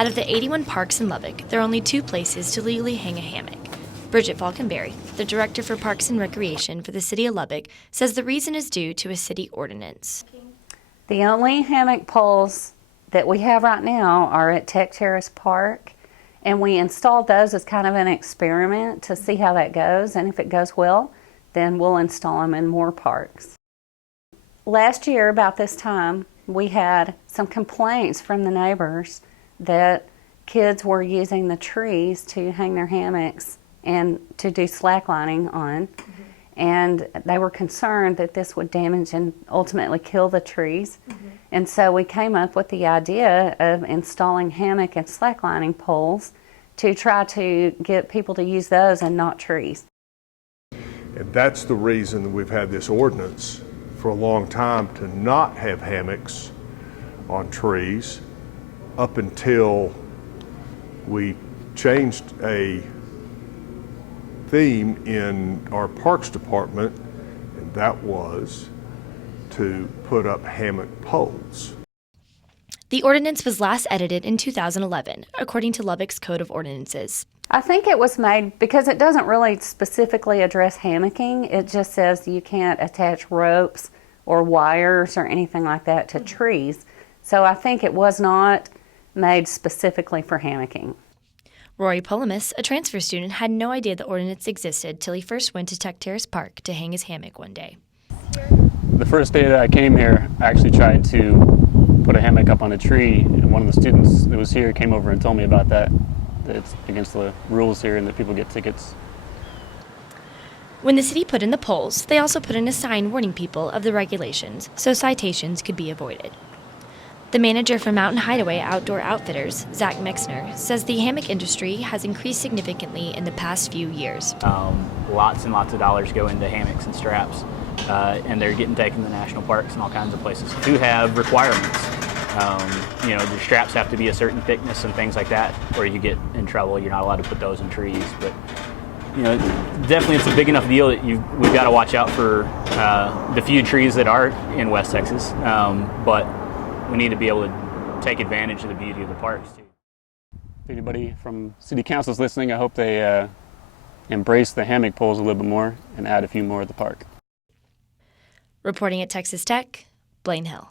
Out of the 81 parks in Lubbock, there are only 2 places to legally hang a hammock. Bridget Falkenberry, the Director for Parks and Recreation for the City of Lubbock, says the reason is due to a city ordinance. The only hammock poles that we have right now are at Tech Terrace Park, and we installed those as kind of an experiment to see how that goes, and if it goes well, then we'll install them in more parks. Last year, about this time, we had some complaints from the neighbors that kids were using the trees to hang their hammocks and to do slacklining on. And they were concerned that this would damage and ultimately kill the trees. And so we came up with the idea of installing hammock and slacklining poles to try to get people to use those and not trees. And that's the reason that we've had this ordinance for a long time to not have hammocks on trees up until we changed a theme in our Parks Department, and that was to put up hammock poles. The ordinance was last edited in 2011, according to Lubbock's Code of Ordinances. I think it was made because it doesn't really specifically address hammocking. It just says you can't attach ropes or wires or anything like that to trees. So I think it was not made specifically for hammocking. Rory Polomus, a transfer student, had no idea the ordinance existed till he first went to Tech Terrace Park to hang his hammock one day. The first day that I came here, I actually tried to put a hammock up on a tree, and one of the students that was here came over and told me about that it's against the rules here and that people get tickets. When the city put in the poles, they also put in a sign warning people of the regulations so citations could be avoided. The manager for Mountain Hideaway Outdoor Outfitters, Zach Mexner, says the hammock industry has increased significantly in the past few years. Lots and lots of dollars go into hammocks and straps, and they're getting taken to national parks and all kinds of places who have requirements. The straps have to be a certain thickness and things like that, or you get in trouble. You're not allowed to put those in trees. But definitely it's a big enough deal that we've got to watch out for the few trees that are in West Texas. But we need to be able to take advantage of the beauty of the parks too. If anybody from City Council is listening, I hope they embrace the hammock poles a little bit more and add a few more at the park. Reporting at Texas Tech, Blaine Hill.